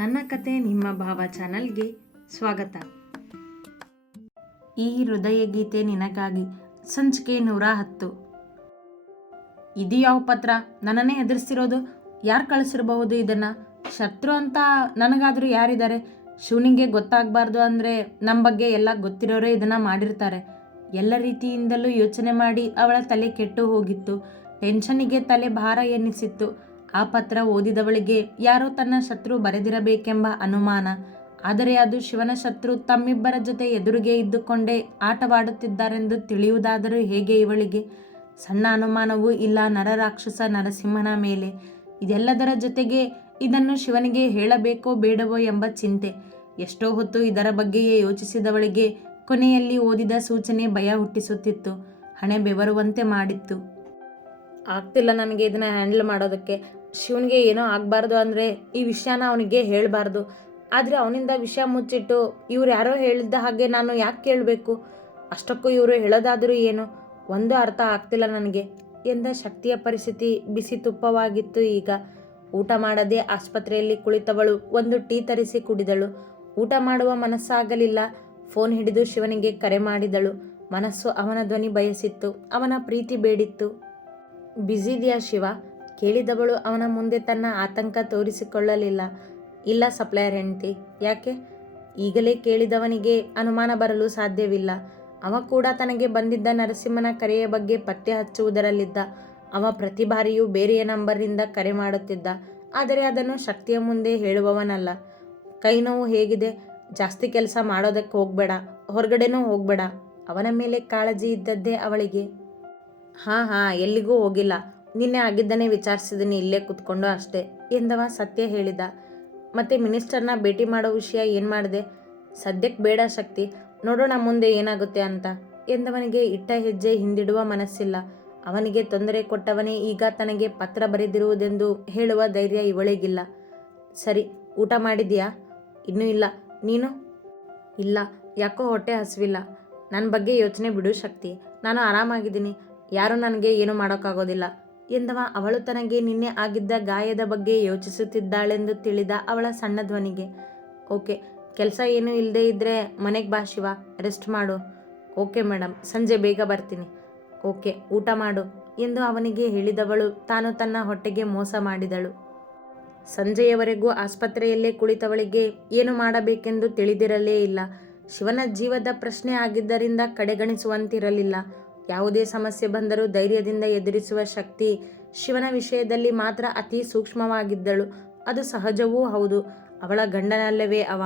ನನ್ನ ಕತೆ ನಿಮ್ಮ ಭಾವ ಚಾನಲ್ಗೆ ಸ್ವಾಗತ. ಈ ಹೃದಯ ಗೀತೆ ನಿನಗಾಗಿ ಸಂಚಿಕೆ ನೂರ ಹತ್ತು. ಇದು ಯಾವ ಪತ್ರ? ನನ್ನನ್ನೇ ಹೆದರ್ಸಿರೋದು ಯಾರು ಕಳಿಸಿರಬಹುದು ಇದನ್ನ? ಶತ್ರು ಅಂತ ನನಗಾದರೂ ಯಾರಿದ್ದಾರೆ? ಶಿವನಿಗೆ ಗೊತ್ತಾಗಬಾರ್ದು ಅಂದರೆ ನಮ್ಮ ಬಗ್ಗೆ ಎಲ್ಲ ಗೊತ್ತಿರೋರೇ ಇದನ್ನ ಮಾಡಿರ್ತಾರೆ. ಎಲ್ಲ ರೀತಿಯಿಂದಲೂ ಯೋಚನೆ ಮಾಡಿ ಅವಳ ತಲೆ ಕೆಟ್ಟು ಹೋಗಿತ್ತು. ಟೆನ್ಷನಿಗೆ ತಲೆ ಭಾರ ಎನ್ನಿಸಿತ್ತು ಆ ಪತ್ರ ಓದಿದವಳಿಗೆ ಯಾರೋ ತನ್ನ ಶತ್ರು ಬರೆದಿರಬೇಕೆಂಬ ಅನುಮಾನ. ಆದರೆ ಅದು ಶಿವನ ಶತ್ರು ತಮ್ಮಿಬ್ಬರ ಜೊತೆ ಎದುರಿಗೆ ಇದ್ದುಕೊಂಡೇ ಆಟವಾಡುತ್ತಿದ್ದಾರೆಂದು ತಿಳಿಯುವುದಾದರೂ ಹೇಗೆ ಇವಳಿಗೆ? ಸಣ್ಣ ಅನುಮಾನವೂ ಇಲ್ಲ ನರರಾಕ್ಷಸ ನರಸಿಂಹನ ಮೇಲೆ. ಇದೆಲ್ಲದರ ಜೊತೆಗೆ ಇದನ್ನು ಶಿವನಿಗೆ ಹೇಳಬೇಕೋ ಬೇಡವೋ ಎಂಬ ಚಿಂತೆ. ಎಷ್ಟೋ ಹೊತ್ತು ಇದರ ಬಗ್ಗೆಯೇ ಯೋಚಿಸಿದವಳಿಗೆ ಕೊನೆಯಲ್ಲಿ ಓದಿದ ಸೂಚನೆ ಭಯ ಹುಟ್ಟಿಸುತ್ತಿತ್ತು. ಹಣೆ ಬೆವರುವಂತೆ ಮಾಡಿತ್ತು. ಆಗ್ತಿಲ್ಲ ನನಗೆ ಇದನ್ನ ಹ್ಯಾಂಡಲ್ ಮಾಡೋದಕ್ಕೆ. ಶಿವನಿಗೆ ಏನೋ ಆಗಬಾರ್ದು ಅಂದರೆ ಈ ವಿಷಯನ ಅವನಿಗೆ ಹೇಳಬಾರ್ದು. ಆದರೆ ಅವನಿಂದ ವಿಷಯ ಮುಚ್ಚಿಟ್ಟು ಇವ್ರು ಯಾರೋ ಹೇಳಿದ್ದ ಹಾಗೆ ನಾನು ಯಾಕೆ ಕೇಳಬೇಕು? ಅಷ್ಟಕ್ಕೂ ಇವರು ಹೇಳೋದಾದರೂ ಏನು? ಒಂದು ಅರ್ಥ ಆಗ್ತಿಲ್ಲ ನನಗೆ. ಎಂದ ಶಕ್ತಿಯ ಪರಿಸ್ಥಿತಿ ಬಿಸಿ ತುಪ್ಪವಾಗಿತ್ತು ಈಗ. ಊಟ ಮಾಡದೆ ಆಸ್ಪತ್ರೆಯಲ್ಲಿ ಕುಳಿತವಳು ಒಂದು ಟೀ ತರಿಸಿ ಕುಡಿದಳು. ಊಟ ಮಾಡುವ ಮನಸ್ಸಾಗಲಿಲ್ಲ. ಫೋನ್ ಹಿಡಿದು ಶಿವನಿಗೆ ಕರೆ ಮಾಡಿದಳು. ಮನಸ್ಸು ಅವನ ಧ್ವನಿ ಬಯಸಿತ್ತು. ಅವನ ಪ್ರೀತಿ ಬೇಡಿತ್ತು. ಬ್ಯುಸಿದೆಯಾ ಶಿವ? ಕೇಳಿದವಳು ಅವನ ಮುಂದೆ ತನ್ನ ಆತಂಕ ತೋರಿಸಿಕೊಳ್ಳಲಿಲ್ಲ. ಇಲ್ಲ ಸಪ್ಲೈಯರ್ ಹೆಂಡತಿ. ಯಾಕೆ? ಈಗಲೇ ಕೇಳಿದವನಿಗೆ ಅನುಮಾನ ಬರಲು ಸಾಧ್ಯವಿಲ್ಲ. ಅವ ಕೂಡ ತನಗೆ ಬಂದಿದ್ದ ನರಸಿಂಹನ ಕರೆಯ ಬಗ್ಗೆ ಪತ್ತೆ ಹಚ್ಚುವುದರಲ್ಲಿದ್ದ. ಅವ ಪ್ರತಿ ಬಾರಿಯೂ ಬೇರೆಯ ನಂಬರ್ನಿಂದ ಕರೆ ಮಾಡುತ್ತಿದ್ದ. ಆದರೆ ಅದನ್ನು ಶಕ್ತಿಯ ಮುಂದೆ ಹೇಳುವವನಲ್ಲ. ಕೈ ನೋವು ಹೇಗಿದೆ. ಜಾಸ್ತಿ ಕೆಲಸ ಮಾಡೋದಕ್ಕೆ ಹೋಗಬೇಡ. ಹೊರಗಡೆನೂ ಹೋಗಬೇಡ. ಅವನ ಮೇಲೆ ಕಾಳಜಿ ಇದ್ದದ್ದೇ ಅವಳಿಗೆ. ಹಾಂ ಹಾಂ, ಎಲ್ಲಿಗೂ ಹೋಗಿಲ್ಲ. ನಿನ್ನೆ ಆಗಿದ್ದನ್ನೇ ವಿಚಾರಿಸಿದ್ದೀನಿ ಇಲ್ಲೇ ಕೂತ್ಕೊಂಡು ಅಷ್ಟೇ, ಎಂದವ ಸತ್ಯ ಹೇಳಿದ. ಮತ್ತೆ ಮಿನಿಸ್ಟರ್ನ ಭೇಟಿ ಮಾಡೋ ವಿಷಯ ಏನು ಮಾಡಿದೆ? ಸದ್ಯಕ್ಕೆ ಬೇಡ ಶಕ್ತಿ, ನೋಡೋಣ ಮುಂದೆ ಏನಾಗುತ್ತೆ ಅಂತ, ಎಂದವನಿಗೆ ಇಟ್ಟ ಹೆಜ್ಜೆ ಹಿಂದಿಡುವ ಮನಸ್ಸಿಲ್ಲ. ಅವನಿಗೆ ತೊಂದರೆ ಕೊಟ್ಟವನೇ ಈಗ ತನಗೆ ಪತ್ರ ಬರೆದಿರುವುದೆಂದು ಹೇಳುವ ಧೈರ್ಯ ಇವಳಿಗಿಲ್ಲ. ಸರಿ, ಊಟ ಮಾಡಿದ್ಯಾ? ಇನ್ನೂ ಇಲ್ಲ. ನೀನು? ಇಲ್ಲ, ಯಾಕೋ ಹೊಟ್ಟೆ ಹಸಿವಿಲ್ಲ. ನನ್ನ ಬಗ್ಗೆ ಯೋಚನೆ ಬಿಡು ಶಕ್ತಿ. ನಾನು ಆರಾಮಾಗಿದ್ದೀನಿ. ಯಾರೂ ನನಗೆ ಏನು ಮಾಡೋಕ್ಕಾಗೋದಿಲ್ಲ. ಎಂದವ. ಅವಳು ತನಗೆ ನಿನ್ನೆ ಆಗಿದ್ದ ಗಾಯದ ಬಗ್ಗೆ ಯೋಚಿಸುತ್ತಿದ್ದಾಳೆಂದು ತಿಳಿದ ಅವಳ ಸಣ್ಣ ಧ್ವನಿಗೆ. ಓಕೆ, ಕೆಲಸ ಏನೂ ಇಲ್ಲದೆ ಇದ್ದರೆ ಮನೆಗೆ ಬಾ ಶಿವ, ರೆಸ್ಟ್ ಮಾಡು. ಓಕೆ ಮೇಡಮ್ ಸಂಜೆ ಬೇಗ ಬರ್ತೀನಿ. ಓಕೆ, ಊಟ ಮಾಡು ಎಂದು ಅವನಿಗೆ ಹೇಳಿದವಳು. ತಾನು ತನ್ನ ಹೊಟ್ಟೆಗೆ ಮೋಸ ಮಾಡಿದಳು. ಸಂಜೆಯವರೆಗೂ ಆಸ್ಪತ್ರೆಯಲ್ಲೇ ಕುಳಿತವಳಿಗೆ ಏನು ಮಾಡಬೇಕೆಂದು ತಿಳಿದಿರಲೇ ಇಲ್ಲ. ಶಿವನ ಜೀವದ ಪ್ರಶ್ನೆ ಆಗಿದ್ದರಿಂದ ಕಡೆಗಣಿಸುವಂತಿರಲಿಲ್ಲ. ಯಾವುದೇ ಸಮಸ್ಯೆ ಬಂದರೂ ಧೈರ್ಯದಿಂದ ಎದುರಿಸುವ ಶಕ್ತಿ ಶಿವನ ವಿಷಯದಲ್ಲಿ ಮಾತ್ರ ಅತಿ ಸೂಕ್ಷ್ಮವಾಗಿದ್ದಳು. ಅದು ಸಹಜವೂ ಹೌದು. ಅವಳ ಗಂಡನಲ್ಲವೇ ಅವ.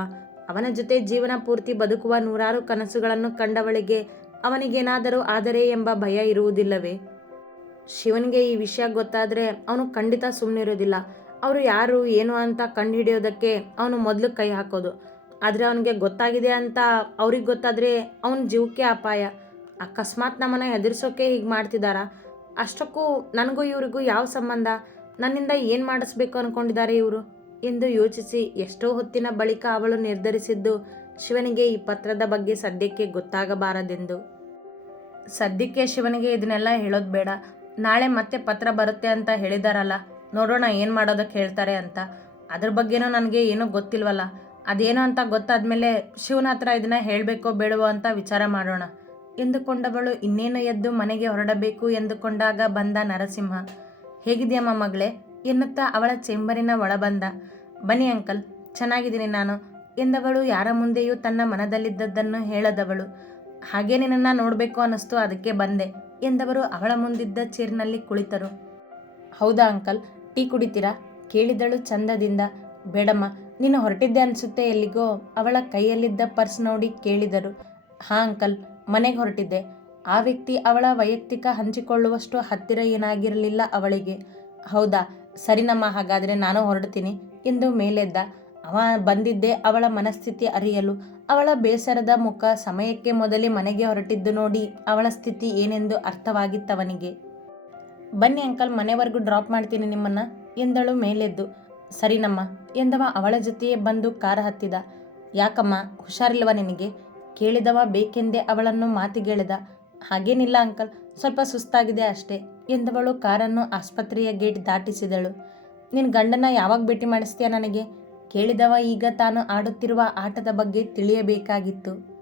ಅವನ ಜೊತೆ ಜೀವನ ಪೂರ್ತಿ ಬದುಕುವ ನೂರಾರು ಕನಸುಗಳನ್ನು ಕಂಡವಳಿಗೆ ಅವನಿಗೇನಾದರೂ ಆದರೆ ಎಂಬ ಭಯ ಇರುವುದಿಲ್ಲವೇ? ಶಿವನಿಗೆ ಈ ವಿಷಯ ಗೊತ್ತಾದರೆ ಅವನು ಖಂಡಿತ ಸುಮ್ಮನಿರೋದಿಲ್ಲ ಅವರು ಯಾರು, ಏನು ಅಂತ ಕಂಡುಹಿಡಿಯೋದಕ್ಕೆ ಅವನು ಮೊದಲು ಕೈ ಹಾಕೋದು. ಆದರೆ ಅವನಿಗೆ ಗೊತ್ತಾಗಿದೆ ಅಂತ ಅವ್ರಿಗೆ ಗೊತ್ತಾದರೆ ಅವನ ಜೀವಕ್ಕೆ ಅಪಾಯ. ಅಕಸ್ಮಾತ್ ನಮ್ಮನ್ನು ಹೆದರ್ಸೋಕೆ ಹೀಗೆ ಮಾಡ್ತಿದ್ದಾರಾ ಅಷ್ಟಕ್ಕೂ ನನಗೂ ಇವರಿಗೂ ಯಾವ ಸಂಬಂಧ? ನನ್ನಿಂದ ಏನು ಮಾಡಿಸ್ಬೇಕು ಅಂದ್ಕೊಂಡಿದ್ದಾರೆ ಇವರು? ಎಂದು ಯೋಚಿಸಿ ಎಷ್ಟೋ ಹೊತ್ತಿನ ಬಳಿಕ ಅವಳು ನಿರ್ಧರಿಸಿದ್ದು ಶಿವನಿಗೆ ಈ ಪತ್ರದ ಬಗ್ಗೆ ಸದ್ಯಕ್ಕೆ ಗೊತ್ತಾಗಬಾರದೆಂದು. ಸದ್ಯಕ್ಕೆ ಶಿವನಿಗೆ ಇದನ್ನೆಲ್ಲ ಹೇಳೋದು ಬೇಡ. ನಾಳೆ ಮತ್ತೆ ಪತ್ರ ಬರುತ್ತೆ ಅಂತ ಹೇಳಿದಾರಲ್ಲ, ನೋಡೋಣ ಏನು ಮಾಡೋದಕ್ಕೆ ಹೇಳ್ತಾರೆ ಅಂತ. ಅದ್ರ ಬಗ್ಗೆನೂ ನನಗೆ ಏನೂ ಗೊತ್ತಿಲ್ವಲ್ಲ. ಅದೇನು ಅಂತ ಗೊತ್ತಾದ್ಮೇಲೆ ಶಿವನ ಹತ್ರ ಇದನ್ನ ಹೇಳಬೇಕೋ ಬೇಡವೋ ಅಂತ ವಿಚಾರ ಮಾಡೋಣ. ಎಂದುಕೊಂಡವಳು ಇನ್ನೇನು ಎದ್ದು ಮನೆಗೆ ಹೊರಡಬೇಕು ಎಂದುಕೊಂಡಾಗ ಬಂದ ನರಸಿಂಹ. ಹೇಗಿದೆಯಮ್ಮ ಮಗಳೇ? ಎನ್ನುತ್ತಾ ಅವಳ ಚೇಂಬರಿನ ಒಳಬಂದ. ಬನ್ನಿ ಅಂಕಲ್, ಚೆನ್ನಾಗಿದ್ದೀನಿ ನಾನು ಎಂದವಳು ಯಾರ ಮುಂದೆಯೂ ತನ್ನ ಮನದಲ್ಲಿದ್ದದ್ದನ್ನು ಹೇಳದವಳು. ಹಾಗೇ ನಿನ್ನನ್ನು ನೋಡಬೇಕು ಅನ್ನಿಸ್ತು ಅದಕ್ಕೆ ಬಂದೆ ಎಂದವರು ಅವಳ ಮುಂದಿದ್ದ ಚೇರ್ನಲ್ಲಿ ಕುಳಿತರು. ಹೌದಾ ಅಂಕಲ್, ಟೀ ಕುಡಿತೀರಾ? ಕೇಳಿದಳು ಚಂದದಿಂದ. ಬೇಡಮ್ಮ, ನೀನು ಹೊರಟಿದ್ದೆ ಅನಿಸುತ್ತೆ ಎಲ್ಲಿಗೋ. ಅವಳ ಕೈಯಲ್ಲಿದ್ದ ಪರ್ಸ್ ನೋಡಿ ಕೇಳಿದರು. ಹಾಂ ಅಂಕಲ್ ಮನೆಗೆ ಹೊರಟಿದ್ದೆ. ಆ ವ್ಯಕ್ತಿ ಅವಳ ವೈಯಕ್ತಿಕ ಹಂಚಿಕೊಳ್ಳುವಷ್ಟು ಹತ್ತಿರ ಏನಾಗಿರಲಿಲ್ಲ ಅವಳಿಗೆ. ಹೌದಾ ಸರಿನಮ್ಮ ಹಾಗಾದರೆ ನಾನು ಹೊರಡ್ತೀನಿ ಎಂದು ಮೇಲೆದ್ದ. ಅವ ಬಂದಿದ್ದೆ ಅವಳ ಮನಸ್ಥಿತಿ ಅರಿಯಲು, ಅವಳ ಬೇಸರದ ಮುಖ ಸಮಯಕ್ಕೆ ಮೊದಲೇ ಮನೆಗೆ ಹೊರಟಿದ್ದು ನೋಡಿ ಅವಳ ಸ್ಥಿತಿ ಏನೆಂದು ಅರ್ಥವಾಗಿತ್ತವನಿಗೆ. ಬನ್ನಿ ಅಂಕಲ್, ಮನೆವರೆಗೂ ಡ್ರಾಪ್ ಮಾಡ್ತೀನಿ ನಿಮ್ಮನ್ನ ಎಂದಳು ಮೇಲೆದ್ದು. ಸರಿನಮ್ಮ ಎಂದವ ಅವಳ ಜೊತೆಯೇ ಬಂದು ಕಾರ ಹತ್ತಿದ. ಯಾಕಮ್ಮ, ಹುಷಾರಿಲ್ವ ನಿನಗೆ? ಕೇಳಿದವ ಬೇಕೆಂದೇ ಅವಳನ್ನು ಮಾತಿಗೆಳೆದ. ಹಾಗೇನಿಲ್ಲ ಅಂಕಲ್, ಸ್ವಲ್ಪ ಸುಸ್ತಾಗಿದೆ ಅಷ್ಟೇ, ಎಂದವಳು ಕಾರನ್ನು ಆಸ್ಪತ್ರೆಯ ಗೇಟ್ ದಾಟಿಸಿದಳು. ನಿನ್ನ ಗಂಡನ ಯಾವಾಗ ಭೇಟಿ ಮಾಡಿಸ್ತೀಯ ನನಗೆ? ಕೇಳಿದವ ಈಗ ತಾನು ಆಡುತ್ತಿರುವ ಆಟದ ಬಗ್ಗೆ ತಿಳಿಯಬೇಕಾಗಿತ್ತು.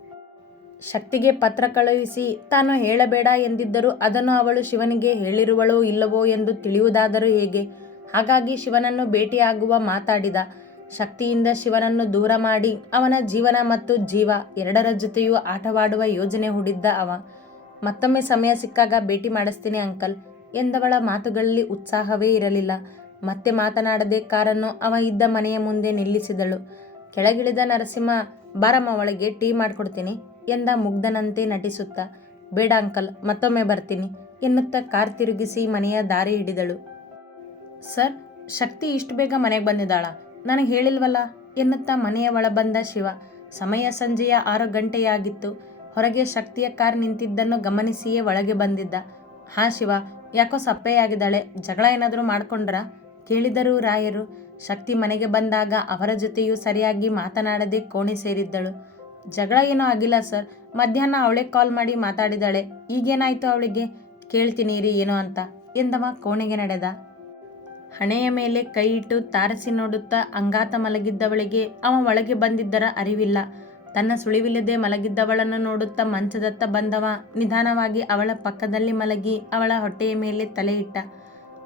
ಶಕ್ತಿಗೆ ಪತ್ರ ಕಳುಹಿಸಿ ತಾನು ಹೇಳಬೇಡ ಎಂದಿದ್ದರೂ ಅದನ್ನು ಅವಳು ಶಿವನಿಗೆ ಹೇಳಿರುವಳೋ ಇಲ್ಲವೋ ಎಂದು ತಿಳಿಯುವುದಾದರೂ ಹೇಗೆ? ಹಾಗಾಗಿ ಶಿವನನ್ನು ಭೇಟಿಯಾಗುವ ಮಾತಾಡಿದ. ಶಕ್ತಿಯಿಂದ ಶಿವನನ್ನು ದೂರ ಮಾಡಿ ಅವನ ಜೀವನ ಮತ್ತು ಜೀವ ಎರಡರ ಜೊತೆಯೂ ಆಟವಾಡುವ ಯೋಜನೆ ಹೂಡಿದ್ದ ಅವ. ಮತ್ತೊಮ್ಮೆ ಸಮಯ ಸಿಕ್ಕಾಗ ಭೇಟಿ ಮಾಡಿಸ್ತೀನಿ ಅಂಕಲ್ ಎಂದವಳ ಮಾತುಗಳಲ್ಲಿ ಉತ್ಸಾಹವೇ ಇರಲಿಲ್ಲ. ಮತ್ತೆ ಮಾತನಾಡದೆ ಕಾರನ್ನು ಅವ ಇದ್ದ ಮನೆಯ ಮುಂದೆ ನಿಲ್ಲಿಸಿದಳು. ಕೆಳಗಿಳಿದ ನರಸಿಂಹ, ಬಾರಮ್ಮ ಒಳಗೆ ಟೀ ಮಾಡಿಕೊಡ್ತೀನಿ ಎಂದ ಮುಗ್ಧನಂತೆ ನಟಿಸುತ್ತಾ. ಬೇಡ ಅಂಕಲ್, ಮತ್ತೊಮ್ಮೆ ಬರ್ತೀನಿ ಎನ್ನುತ್ತಾ ಕಾರ್ ತಿರುಗಿಸಿ ಮನೆಯ ದಾರಿ ಹಿಡಿದಳು. ಸರ್, ಶಕ್ತಿ ಇಷ್ಟು ಬೇಗ ಮನೆಗೆ ಬಂದಿದ್ದಾಳ? ನನಗೆ ಹೇಳಿಲ್ವಲ್ಲ? ಎನ್ನುತ್ತಾ ಮನೆಯ ಒಳ ಬಂದ ಶಿವ. ಸಮಯ ಸಂಜೆಯ ಆರು ಗಂಟೆಯಾಗಿತ್ತು. ಹೊರಗೆ ಶಕ್ತಿಯ ಕಾರ್ ನಿಂತಿದ್ದನ್ನು ಗಮನಿಸಿಯೇ ಒಳಗೆ ಬಂದಿದ್ದ. ಹಾ ಶಿವ, ಯಾಕೋ ಸಪ್ಪೆಯಾಗಿದ್ದಾಳೆ? ಜಗಳ ಏನಾದರೂ ಮಾಡ್ಕೊಂಡ್ರಾ? ಕೇಳಿದರು ರಾಯರು. ಶಕ್ತಿ ಮನೆಗೆ ಬಂದಾಗ ಅವರ ಜೊತೆಯೂ ಸರಿಯಾಗಿ ಮಾತನಾಡದೆ ಕೋಣೆ ಸೇರಿದ್ದಳು. ಜಗಳ ಏನೂ ಆಗಿಲ್ಲ ಸರ್. ಮಧ್ಯಾಹ್ನ ಅವಳೇ ಕಾಲ್ ಮಾಡಿ ಮಾತಾಡಿದಾಳೆ. ಈಗೇನಾಯ್ತು ಅವಳಿಗೆ? ಕೇಳ್ತೀನಿ ರೀ ಏನೋ ಅಂತ ಎಂದವ ಕೋಣೆಗೆ ನಡೆದ. ಹಣೆಯ ಮೇಲೆ ಕೈ ಇಟ್ಟು ತಾರಸಿ ನೋಡುತ್ತಾ ಅಂಗಾತ ಮಲಗಿದ್ದವಳಿಗೆ ಅವ ಒಳಗೆ ಬಂದಿದ್ದರ ಅರಿವಿಲ್ಲ. ತನ್ನ ಸುಳಿವಿಲ್ಲದೆ ಮಲಗಿದ್ದವಳನ್ನು ನೋಡುತ್ತಾ ಮಂಚದತ್ತ ಬಂದವ. ನಿಧಾನವಾಗಿ ಅವಳ ಪಕ್ಕದಲ್ಲಿ ಮಲಗಿ ಅವಳ ಹೊಟ್ಟೆಯ ಮೇಲೆ ತಲೆ ಇಟ್ಟ.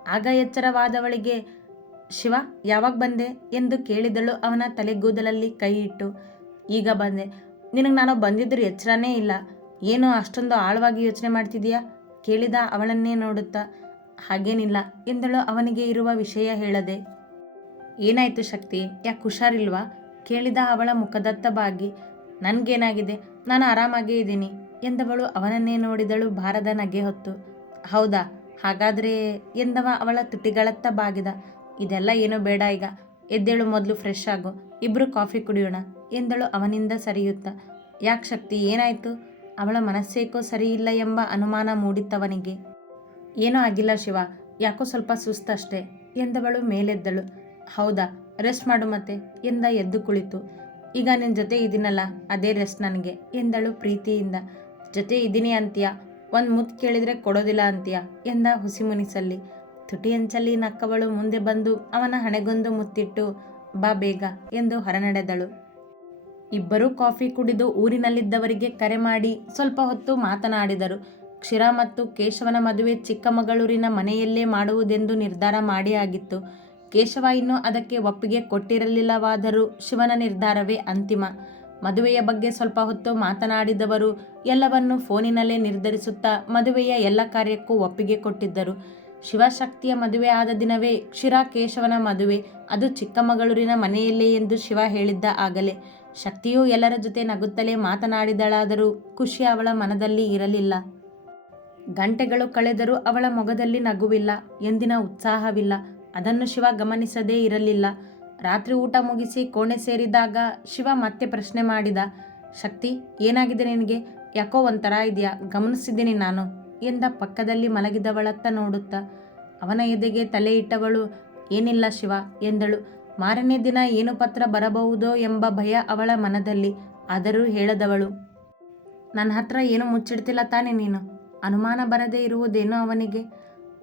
ಆಗ ಎಚ್ಚರವಾದವಳಿಗೆ, ಶಿವ, ಯಾವಾಗ ಬಂದೆ? ಎಂದು ಕೇಳಿದಳು ಅವನ ತಲೆಗೂದಲಲ್ಲಿ ಕೈ ಇಟ್ಟು. ಈಗ ಬಂದೆ. ನಿನಗೆ ನಾನು ಬಂದಿದ್ದರೂ ಎಚ್ಚರನೇ ಇಲ್ಲ. ಏನು ಅಷ್ಟೊಂದು ಆಳವಾಗಿ ಯೋಚನೆ ಮಾಡ್ತಿದೀಯಾ? ಕೇಳಿದ ಅವಳನ್ನೇ ನೋಡುತ್ತಾ. ಹಾಗೇನಿಲ್ಲ ಎಂದಳು ಅವನಿಗೆ ಇರುವ ವಿಷಯ ಹೇಳದೆ. ಏನಾಯ್ತು ಶಕ್ತಿ? ಯಾಕೆ ಹುಷಾರಿಲ್ವಾ? ಕೇಳಿದ ಅವಳ ಮುಖದತ್ತ ಬಾಗಿ. ನನಗೇನಾಗಿದೆ? ನಾನು ಆರಾಮಾಗೇ ಇದ್ದೀನಿ ಎಂದವಳು ಅವನನ್ನೇ ನೋಡಿದಳು ಭಾರದ ನಗೆ ಹೊತ್ತು. ಹೌದಾ? ಹಾಗಾದರೆ ಎಂದವ ಅವಳ ತುಟಿಗಳತ್ತ ಬಾಗಿದ. ಇದೆಲ್ಲ ಏನೂ ಬೇಡ ಈಗ. ಎದ್ದೇಳು ಮೊದಲು ಫ್ರೆಶ್ ಆಗು. ಇಬ್ಬರು ಕಾಫಿ ಕುಡಿಯೋಣ ಎಂದಳು ಅವನಿಂದ ಸರಿಯುತ್ತ. ಯಾಕೆ ಶಕ್ತಿ? ಏನಾಯಿತು? ಅವಳ ಮನಸ್ಸೇಕೋ ಸರಿಯಿಲ್ಲ ಎಂಬ ಅನುಮಾನ ಮೂಡಿತ್ತವನಿಗೆ. ಏನೂ ಆಗಿಲ್ಲ ಶಿವ. ಯಾಕೋ ಸ್ವಲ್ಪ ಸುಸ್ತಷ್ಟೇ ಎಂದವಳು ಮೇಲೆದ್ದಳು. ಹೌದಾ, ರೆಸ್ಟ್ ಮಾಡು ಮತ್ತೆ, ಎಂದ ಎದ್ದು ಕುಳಿತು. ಈಗ ನಿನ್ನ ಜೊತೆ ಇದ್ದೀನಲ್ಲ ಅದೇ ರೆಸ್ಟ್ ನನಗೆ, ಎಂದಳು ಪ್ರೀತಿಯಿಂದ. ಜೊತೆ ಇದ್ದೀನಿ ಅಂತೀಯ? ಒಂದು ಮುತ್ತು ಕೇಳಿದರೆ ಕೊಡೋದಿಲ್ಲ ಅಂತೀಯ? ಎಂದ ಹುಸಿಮುನಿಸಲ್ಲಿ ತುಟಿಯಂಚಲ್ಲಿ ನಕ್ಕವಳು ಮುಂದೆ ಬಂದು ಅವನ ಹಣೆಗೊಂದು ಮುತ್ತಿಟ್ಟು, ಬಾ ಬೇಗ, ಎಂದು ಹೊರನಡೆದಳು. ಇಬ್ಬರೂ ಕಾಫಿ ಕುಡಿದು ಊರಿನಲ್ಲಿದ್ದವರಿಗೆ ಕರೆ ಮಾಡಿ ಸ್ವಲ್ಪ ಹೊತ್ತು ಮಾತನಾಡಿದರು. ಕ್ಷೀರ ಮತ್ತು ಕೇಶವನ ಮದುವೆ ಚಿಕ್ಕಮಗಳೂರಿನ ಮನೆಯಲ್ಲೇ ಮಾಡುವುದೆಂದು ನಿರ್ಧಾರ ಮಾಡಿ ಆಗಿತ್ತು. ಕೇಶವ ಇನ್ನೂ ಅದಕ್ಕೆ ಒಪ್ಪಿಗೆ ಕೊಟ್ಟಿರಲಿಲ್ಲವಾದರೂ ಶಿವನ ನಿರ್ಧಾರವೇ ಅಂತಿಮ. ಮದುವೆಯ ಬಗ್ಗೆ ಸ್ವಲ್ಪ ಹೊತ್ತು ಮಾತನಾಡಿದವರು ಎಲ್ಲವನ್ನೂ ಫೋನಿನಲ್ಲೇ ನಿರ್ಧರಿಸುತ್ತಾ ಮದುವೆಯ ಎಲ್ಲ ಕಾರ್ಯಕ್ಕೂ ಒಪ್ಪಿಗೆ ಕೊಟ್ಟಿದ್ದರು. ಶಿವಶಕ್ತಿಯ ಮದುವೆ ಆದ ದಿನವೇ ಕ್ಷೀರ ಕೇಶವನ ಮದುವೆ, ಅದು ಚಿಕ್ಕಮಗಳೂರಿನ ಮನೆಯಲ್ಲೇ ಎಂದು ಶಿವ ಹೇಳಿದ್ದ ಆಗಲೇ. ಶಕ್ತಿಯು ಎಲ್ಲರ ಜೊತೆ ನಗುತ್ತಲೇ ಮಾತನಾಡಿದಳಾದರೂ ಖುಷಿ ಅವಳ ಮನದಲ್ಲಿ ಇರಲಿಲ್ಲ. ಗಂಟೆಗಳು ಕಳೆದರೂ ಅವಳ ಮೊಗದಲ್ಲಿ ನಗುವಿಲ್ಲ, ಎಂದಿನ ಉತ್ಸಾಹವಿಲ್ಲ. ಅದನ್ನು ಶಿವ ಗಮನಿಸದೇ ಇರಲಿಲ್ಲ. ರಾತ್ರಿ ಊಟ ಮುಗಿಸಿ ಕೋಣೆ ಸೇರಿದಾಗ ಶಿವ ಮತ್ತೆ ಪ್ರಶ್ನೆ ಮಾಡಿದ, ಶಕ್ತಿ, ಏನಾಗಿದೆ ನಿನಗೆ? ಯಾಕೋ ಒಂಥರ ಇದೆಯಾ? ಗಮನಿಸಿದ್ದೀನಿ ನಾನು ಎಂದ ಪಕ್ಕದಲ್ಲಿ ಮಲಗಿದವಳತ್ತ ನೋಡುತ್ತಾ. ಅವನ ಎದೆಗೆ ತಲೆ ಇಟ್ಟವಳು, ಏನಿಲ್ಲ ಶಿವ ಎಂದಳು. ಮಾರನೇ ದಿನ ಏನು ಪತ್ರ ಬರಬಹುದೋ ಎಂಬ ಭಯ ಅವಳ ಮನದಲ್ಲಿ, ಆದರೂ ಹೇಳದವಳು, ನನ್ನ ಹತ್ರ ಏನು ಮುಚ್ಚಿಡ್ತಿಲ್ಲ ತಾನೆ ನೀನು? ಅನುಮಾನ ಬರದೇ ಇರುವುದೇನೋ ಅವನಿಗೆ?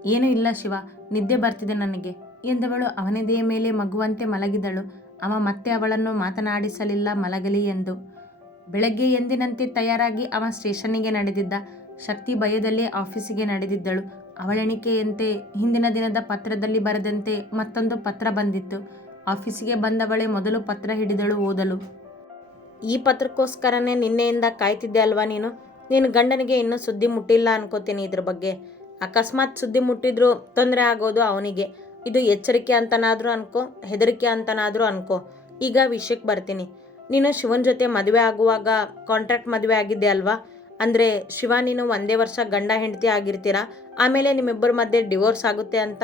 ಏನೂ ಇಲ್ಲ ಶಿವ, ನಿದ್ದೆ ಬರ್ತಿದೆ ನನಗೆ ಎಂದವಳು ಅವನಿದೆಯ ಮೇಲೆ ಮಗುವಂತೆ ಮಲಗಿದಳು. ಅವ ಮತ್ತೆ ಅವಳನ್ನು ಮಾತನಾಡಿಸಲಿಲ್ಲ, ಮಲಗಲಿ ಎಂದು. ಬೆಳಗ್ಗೆ ಎಂದಿನಂತೆ ತಯಾರಾಗಿ ಅವ ಸ್ಟೇಷನ್ನಿಗೆ ನಡೆದಿದ್ದ. ಶಕ್ತಿ ಭಯದಲ್ಲೇ ಆಫೀಸಿಗೆ ನಡೆದಿದ್ದಳು. ಅವಳೆಣಿಕೆಯಂತೆ ಹಿಂದಿನ ದಿನದ ಪತ್ರದಲ್ಲಿ ಬರೆದಂತೆ ಮತ್ತೊಂದು ಪತ್ರ ಬಂದಿತ್ತು. ಆಫೀಸಿಗೆ ಬಂದವಳೆ ಮೊದಲು ಪತ್ರ ಹಿಡಿದಳು, ಓದಲು. ಈ ಪತ್ರಕ್ಕೋಸ್ಕರನೇ ನಿನ್ನೆಯಿಂದ ಕಾಯ್ತಿದ್ದೆ ಅಲ್ವಾ ನೀನು? ನಿನ್ನ ಗಂಡನಿಗೆ ಇನ್ನೂ ಸುದ್ದಿ ಮುಟ್ಟಿಲ್ಲ ಅನ್ಕೋತೀನಿ ಇದ್ರ ಬಗ್ಗೆ. ಅಕಸ್ಮಾತ್ ಸುದ್ದಿ ಮುಟ್ಟಿದ್ರು ತೊಂದರೆ ಆಗೋದು ಅವನಿಗೆ. ಇದು ಎಚ್ಚರಿಕೆ ಅಂತನಾದರೂ ಅನ್ಕೋ, ಹೆದರಿಕೆ ಅಂತನಾದರೂ ಅನ್ಕೋ. ಈಗ ವಿಷಯಕ್ಕೆ ಬರ್ತೀನಿ. ನೀನು ಶಿವನ ಜೊತೆ ಮದುವೆ ಆಗುವಾಗ ಕಾಂಟ್ರಾಕ್ಟ್ ಮದುವೆ ಆಗಿದ್ದೆ ಅಲ್ವಾ? ಅಂದರೆ ಶಿವ ನೀನು ಒಂದೇ ವರ್ಷ ಗಂಡ ಹೆಂಡತಿ ಆಗಿರ್ತೀರಾ? ಆಮೇಲೆ ನಿಮ್ಮಿಬ್ಬರ ಮಧ್ಯೆ ಡಿವೋರ್ಸ್ ಆಗುತ್ತೆ ಅಂತ?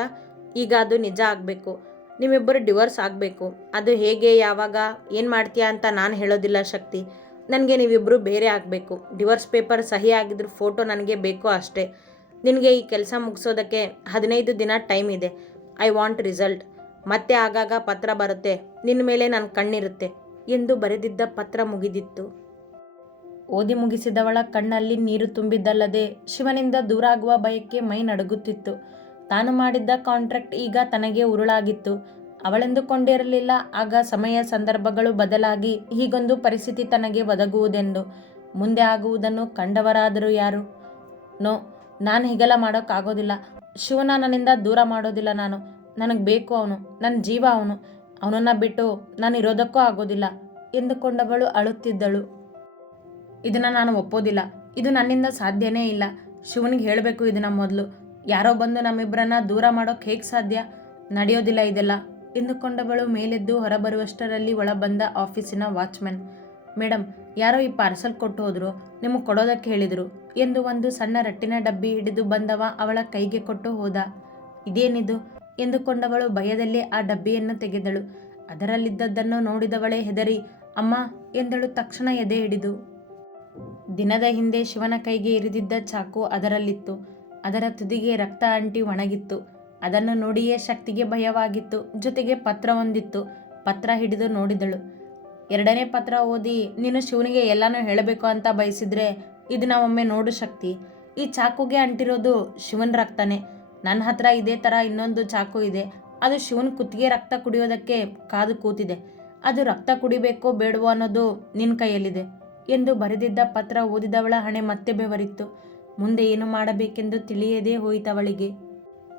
ಈಗ ಅದು ನಿಜ ಆಗಬೇಕು. ನಿಮ್ಮಿಬ್ಬರು ಡಿವೋರ್ಸ್ ಆಗಬೇಕು. ಅದು ಹೇಗೆ, ಯಾವಾಗ, ಏನು ಮಾಡ್ತೀಯಾ ಅಂತ ನಾನು ಹೇಳೋದಿಲ್ಲ ಶಕ್ತಿ. ನನಗೆ ನೀವಿಬ್ಬರು ಬೇರೆ ಆಗಬೇಕು. ಡಿವೋರ್ಸ್ ಪೇಪರ್ ಸಹಿ ಆಗಿದ್ರ ಫೋಟೋ ನನಗೆ ಬೇಕು ಅಷ್ಟೇ. ನಿನಗೆ ಈ ಕೆಲಸ ಮುಗಿಸೋದಕ್ಕೆ ಹದಿನೈದು ದಿನ ಟೈಮ್ ಇದೆ. I want result. ಮತ್ತೆ ಆಗಾಗ ಪತ್ರ ಬರುತ್ತೆ. ನಿನ್ನ ಮೇಲೆ ನನ್ನ ಕಣ್ಣಿರುತ್ತೆ ಎಂದು ಬರೆದಿದ್ದ ಪತ್ರ ಮುಗಿದಿತ್ತು. ಓದಿ ಮುಗಿಸಿದವಳ ಕಣ್ಣಲ್ಲಿ ನೀರು ತುಂಬಿದ್ದಲ್ಲದೆ ಶಿವನಿಂದ ದೂರ ಆಗುವ ಭಯಕ್ಕೆ ಮೈ ನಡುಗುತ್ತಿತ್ತು. ತಾನು ಮಾಡಿದ್ದ ಕಾಂಟ್ರಾಕ್ಟ್ ಈಗ ತನಗೆ ಉರುಳಾಗಿತ್ತು. ಅವಳೆಂದುಕೊಂಡಿರಲಿಲ್ಲ. ಆಗ ಸಮಯ ಸಂದರ್ಭಗಳು ಬದಲಾಗಿ ಹೀಗೊಂದು ಪರಿಸ್ಥಿತಿ ತನಗೆ ಒದಗುವುದೆಂದು. ಮುಂದೆ ಆಗುವುದನ್ನು ಕಂಡವರಾದರೂ ಯಾರು? ನೋ, ನಾನು ಹೀಗೆಲ್ಲ ಮಾಡೋಕ್ಕಾಗೋದಿಲ್ಲ. ಶಿವನ ನನ್ನಿಂದ ದೂರ ಮಾಡೋದಿಲ್ಲ ನಾನು. ನನಗೆ ಬೇಕು ಅವನು. ನನ್ನ ಜೀವ ಅವನು. ಅವನನ್ನು ಬಿಟ್ಟು ನಾನು ಇರೋದಕ್ಕೂ ಆಗೋದಿಲ್ಲ ಎಂದುಕೊಂಡವಳು ಅಳುತ್ತಿದ್ದಳು. ಇದನ್ನು ನಾನು ಒಪ್ಪೋದಿಲ್ಲ. ಇದು ನನ್ನಿಂದ ಸಾಧ್ಯನೇ ಇಲ್ಲ. ಶಿವನಿಗೆ ಹೇಳಬೇಕು ಇದನ್ನು ಮೊದಲು. ಯಾರೋ ಬಂದು ನಮ್ಮಿಬ್ಬರನ್ನ ದೂರ ಮಾಡೋಕೆ ಹೇಗೆ ಸಾಧ್ಯ? ನಡೆಯೋದಿಲ್ಲ ಇದೆಲ್ಲ. ಎಂದುಕೊಂಡವಳು ಮೇಲೆದ್ದು ಹೊರಬರುವಷ್ಟರಲ್ಲಿ ಒಳ ಬಂದ ಆಫೀಸಿನ ವಾಚ್ಮೆನ್ ಮೇಡಮ್ ಯಾರೋ ಈ ಪಾರ್ಸಲ್ ಕೊಟ್ಟು ಹೋದ್ರು, ನಿಮಗೆ ಕೊಡೋದಕ್ಕೆ ಹೇಳಿದರು, ಎಂದು ಒಂದು ಸಣ್ಣ ರಟ್ಟಿನ ಡಬ್ಬಿ ಹಿಡಿದು ಬಂದವ ಅವಳ ಕೈಗೆ ಕೊಟ್ಟು ಹೋದ. ಇದೇನಿದು? ಎಂದುಕೊಂಡವಳು ಭಯದಲ್ಲಿ ಆ ಡಬ್ಬಿಯನ್ನು ತೆಗೆದಳು. ಅದರಲ್ಲಿದ್ದದ್ದನ್ನು ನೋಡಿದವಳೇ ಹೆದರಿ, ಅಮ್ಮ, ಎಂದಳು ತಕ್ಷಣ ಎದೆ ಹಿಡಿದು. ದಿನದ ಹಿಂದೆ ಶಿವನ ಕೈಗೆ ಇರಿದಿದ್ದ ಚಾಕು ಅದರಲ್ಲಿತ್ತು. ಅದರ ತುದಿಗೆ ರಕ್ತ ಅಂಟಿ ಒಣಗಿತ್ತು. ಅದನ್ನು ನೋಡಿಯೇ ಶಕ್ತಿಗೆ ಭಯವಾಗಿತ್ತು. ಜೊತೆಗೆ ಪತ್ರ ಒಂದಿತ್ತು ಪತ್ರ ಹಿಡಿದು ನೋಡಿದಳು. ಎರಡನೇ ಪತ್ರ ಓದಿ, ನೀನು ಶಿವನಿಗೆ ಎಲ್ಲನೂ ಹೇಳಬೇಕು ಅಂತ ಬಯಸಿದ್ರೆ ಇದನ್ನ ಒಮ್ಮೆ ನೋಡು ಶಕ್ತಿ. ಈ ಚಾಕುಗೆ ಅಂಟಿರೋದು ಶಿವನ ರಕ್ತನೇ. ನನ್ನ ಹತ್ರ ಇದೇ ಥರ ಇನ್ನೊಂದು ಚಾಕು ಇದೆ. ಅದು ಶಿವನ ಕುತ್ತಿಗೆ ರಕ್ತ ಕುಡಿಯೋದಕ್ಕೆ ಕಾದು ಕೂತಿದೆ. ಅದು ರಕ್ತ ಕುಡಿಬೇಕೋ ಬೇಡವೋ ಅನ್ನೋದು ನಿನ್ನ ಕೈಯಲ್ಲಿದೆ ಎಂದು ಬರೆದಿದ್ದ ಪತ್ರ ಓದಿದವಳ ಹಣೆ ಮತ್ತೆ ಬೆವರಿತ್ತು. ಮುಂದೆ ಏನು ಮಾಡಬೇಕೆಂದು ತಿಳಿಯದೇ ಹೋಯಿತವಳಿಗೆ.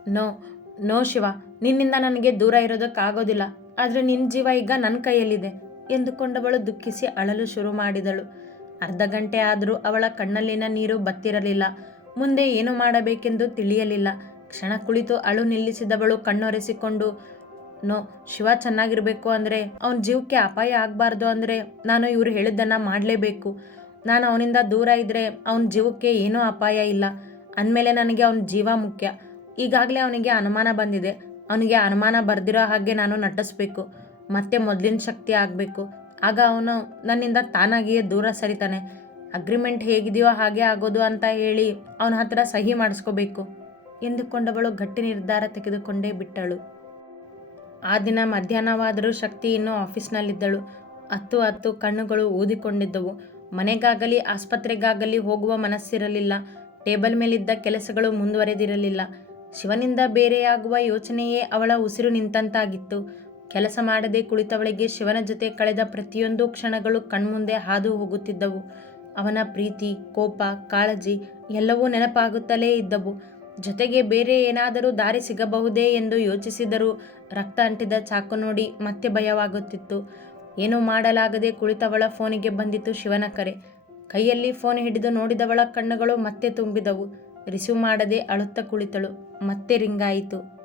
ನೋ ನೋ ಶಿವ, ನಿನ್ನಿಂದ ನನಗೆ ದೂರ ಇರೋದಕ್ಕಾಗೋದಿಲ್ಲ. ಆದರೆ ನಿನ್ನ ಜೀವ ಈಗ ನನ್ನ ಕೈಯಲ್ಲಿದೆ ಎಂದುಕೊಂಡವಳು ದುಃಖಿಸಿ ಅಳಲು ಶುರು ಮಾಡಿದಳು. ಅರ್ಧ ಗಂಟೆ ಆದರೂ ಅವಳ ಕಣ್ಣಲ್ಲಿನ ನೀರು ಬತ್ತಿರಲಿಲ್ಲ. ಮುಂದೆ ಏನು ಮಾಡಬೇಕೆಂದು ತಿಳಿಯಲಿಲ್ಲ. ಕ್ಷಣ ಕುಳಿತು ಅಳು ನಿಲ್ಲಿಸಿದವಳು ಕಣ್ಣೊರೆಸಿಕೊಂಡು, ನೋ, ಶಿವ ಚೆನ್ನಾಗಿರಬೇಕು ಅಂದರೆ, ಅವನ ಜೀವಕ್ಕೆ ಅಪಾಯ ಆಗಬಾರ್ದು ಅಂದರೆ ನಾನು ಇವರು ಹೇಳಿದ್ದನ್ನು ಮಾಡಲೇಬೇಕು. ನಾನು ಅವನಿಂದ ದೂರ ಇದ್ದರೆ ಅವನ ಜೀವಕ್ಕೆ ಏನೂ ಅಪಾಯ ಇಲ್ಲ. ಅಂದಮೇಲೆ ನನಗೆ ಅವನ ಜೀವ ಮುಖ್ಯ. ಈಗಾಗಲೇ ಅವನಿಗೆ ಅನುಮಾನ ಬಂದಿದೆ. ಅವನಿಗೆ ಅನುಮಾನ ಬರ್ದಿರೋ ಹಾಗೆ ನಾನು ನಟಿಸ್ಬೇಕು. ಮತ್ತೆ ಮೊದಲಿನ ಶಕ್ತಿ ಆಗಬೇಕು. ಆಗ ಅವನು ನನ್ನಿಂದ ತಾನಾಗಿಯೇ ದೂರ ಸರಿತಾನೆ. ಅಗ್ರಿಮೆಂಟ್ ಹೇಗಿದೆಯೋ ಹಾಗೆ ಆಗೋದು ಅಂತ ಹೇಳಿ ಅವನ ಹತ್ರ ಸಹಿ ಮಾಡಿಸ್ಕೋಬೇಕು ಎಂದುಕೊಂಡವಳು ಗಟ್ಟಿ ನಿರ್ಧಾರ ತೆಗೆದುಕೊಂಡೇ ಬಿಟ್ಟಳು. ಆ ದಿನ ಮಧ್ಯಾಹ್ನವಾದರೂ ಶಕ್ತಿ ಇನ್ನೂ ಆಫೀಸ್ನಲ್ಲಿದ್ದಳು. ಹತ್ತು ಹತ್ತು ಕಣ್ಣುಗಳು ಊದಿಕೊಂಡಿದ್ದವು. ಮನೆಗಾಗಲಿ, ಆಸ್ಪತ್ರೆಗಾಗಲಿ ಹೋಗುವ ಮನಸ್ಸಿರಲಿಲ್ಲ. ಟೇಬಲ್ ಮೇಲಿದ್ದ ಕೆಲಸಗಳು ಮುಂದುವರೆದಿರಲಿಲ್ಲ. ಶಿವನಿಂದ ಬೇರೆಯಾಗುವ ಯೋಚನೆಯೇ ಅವಳ ಉಸಿರು ನಿಂತಂತಾಗಿತ್ತು. ಕೆಲಸ ಮಾಡದೆ ಕುಳಿತವಳಿಗೆ ಶಿವನ ಜೊತೆ ಕಳೆದ ಪ್ರತಿಯೊಂದು ಕ್ಷಣಗಳು ಕಣ್ಮುಂದೆ ಹಾದು ಹೋಗುತ್ತಿದ್ದವು. ಅವನ ಪ್ರೀತಿ, ಕೋಪ, ಕಾಳಜಿ ಎಲ್ಲವೂ ನೆನಪಾಗುತ್ತಲೇ ಇದ್ದವು. ಜೊತೆಗೆ ಬೇರೆ ಏನಾದರೂ ದಾರಿ ಸಿಗಬಹುದೇ ಎಂದು ಯೋಚಿಸಿದರೂ ರಕ್ತ ಅಂಟಿದ ಚಾಕು ನೋಡಿ ಮತ್ತೆ ಭಯವಾಗುತ್ತಿತ್ತು. ಏನೂ ಮಾಡಲಾಗದೆ ಕುಳಿತವಳ ಫೋನಿಗೆ ಬಂದಿತು ಶಿವನ ಕರೆ. ಕೈಯಲ್ಲಿ ಫೋನ್ ಹಿಡಿದು ನೋಡಿದವಳ ಕಣ್ಣುಗಳು ಮತ್ತೆ ತುಂಬಿದವು. ರಿಸೀವ್ ಮಾಡದೆ ಅಳುತ್ತಾ ಕುಳಿತಳು. ಮತ್ತೆ ರಿಂಗಾಯಿತು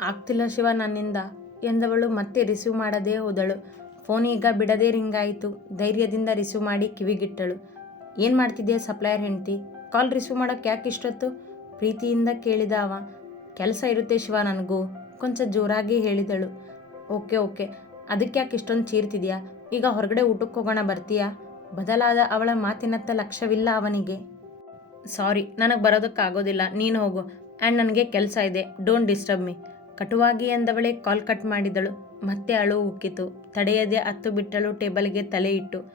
ಆಗ್ತಿಲ್ಲ ಶಿವ ನನ್ನಿಂದ ಎಂದವಳು ಮತ್ತೆ ರಿಸೀವ್ ಮಾಡದೇ ಹೋದಳು. ಫೋನ್ ಈಗ ಬಿಡದೆ ರಿಂಗಾಯಿತು ಧೈರ್ಯದಿಂದ ರಿಸೀವ್ ಮಾಡಿ ಕಿವಿಗಿಟ್ಟಳು. ಏನು ಮಾಡ್ತಿದ್ಯಾ ಸಪ್ಲೈಯರ್ ಹೆಂಡ್ತಿ? ಕಾಲ್ ರಿಸೀವ್ ಮಾಡೋಕ್ಕೆ ಯಾಕೆ ಇಷ್ಟೊತ್ತು? ಪ್ರೀತಿಯಿಂದ ಕೇಳಿದ ಅವ. ಕೆಲಸ ಇರುತ್ತೆ ಶಿವ ನನಗೂ, ಕೊಂಚ ಜೋರಾಗಿ ಹೇಳಿದಳು. Okay okay. ಅದಕ್ಕೆ ಯಾಕೆ ಇಷ್ಟೊಂದು ಚೀರ್ತಿದ್ಯಾ? ಈಗ ಹೊರಗಡೆ ಊಟಕ್ಕೆ ಹೋಗೋಣ ಬರ್ತೀಯಾ? ಬದಲಾದ ಅವಳ ಮಾತಿನತ್ತ ಲಕ್ಷ್ಯವಿಲ್ಲ ಅವನಿಗೆ. ಸಾರಿ, ನನಗೆ ಬರೋದಕ್ಕಾಗೋದಿಲ್ಲ, ನೀನು ಹೋಗು. ಆ್ಯಂಡ್ ನನಗೆ ಕೆಲಸ ಇದೆ, ಡೋಂಟ್ ಡಿಸ್ಟರ್ಬ್ ಮೀ. ಕಟುವಾಗಿ ಎಂದವಳೆ ಕಾಲ್ ಕಟ್ ಮಾಡಿದಳು. ಮತ್ತೆ ಅಳು ಉಕ್ಕಿತು. ತಡೆಯದೆ ಹತ್ತು ಬಿಟ್ಟಳು, ಟೇಬಲ್ಗೆ ತಲೆ ಇಟ್ಟು.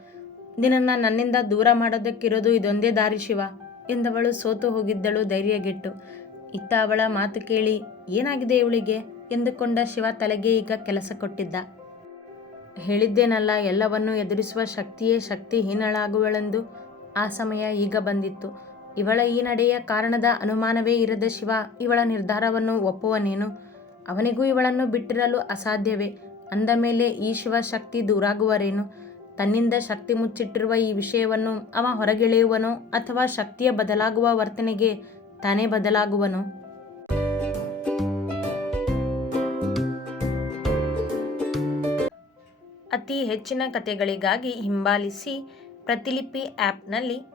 ನಿನ್ನನ್ನು ನನ್ನಿಂದ ದೂರ ಮಾಡೋದಕ್ಕಿರೋದು ಇದೊಂದೇ ದಾರಿ ಶಿವ, ಎಂದವಳು ಸೋತು ಹೋಗಿದ್ದಳು ಧೈರ್ಯಗೆಟ್ಟು. ಇತ್ತ ಅವಳ ಮಾತು ಕೇಳಿ, ಏನಾಗಿದೆ ಇವಳಿಗೆ? ಎಂದುಕೊಂಡ ಶಿವ ತಲೆಗೆ ಈಗ ಕೆಲಸ ಕೊಟ್ಟಿದ್ದ. ಹೇಳಿದ್ದೇನಲ್ಲ, ಎಲ್ಲವನ್ನೂ ಎದುರಿಸುವ ಶಕ್ತಿಯೇ ಶಕ್ತಿ ಹೀನಳಾಗುವಳೆಂದು ಆ ಸಮಯ ಈಗ ಬಂದಿತ್ತು. ಇವಳ ಈ ನಡೆಯ ಕಾರಣದ ಅನುಮಾನವೇ ಇರದ ಶಿವ ಇವಳ ನಿರ್ಧಾರವನ್ನು ಒಪ್ಪುವನೇನು ಅವನಿಗೂ ಇವಳನ್ನು ಬಿಟ್ಟಿರಲು ಅಸಾಧ್ಯವೇ. ಅಂದ ಮೇಲೆ ಈ ಶಿವ ಶಕ್ತಿ ದೂರಾಗುವರೇನು? ತನ್ನಿಂದ ಶಕ್ತಿ ಮುಚ್ಚಿಟ್ಟಿರುವ ಈ ವಿಷಯವನ್ನು ಅವ ಹೊರಗೆಳೆಯುವನೋ ಅಥವಾ ಶಕ್ತಿಯ ಬದಲಾಗುವ ವರ್ತನೆಗೆ ತಾನೇ ಬದಲಾಗುವನು? ಅತಿ ಹೆಚ್ಚಿನ ಕಥೆಗಳಿಗಾಗಿ ಹಿಂಬಾಲಿಸಿ ಪ್ರತಿಲಿಪಿ ಆ್ಯಪ್ನಲ್ಲಿ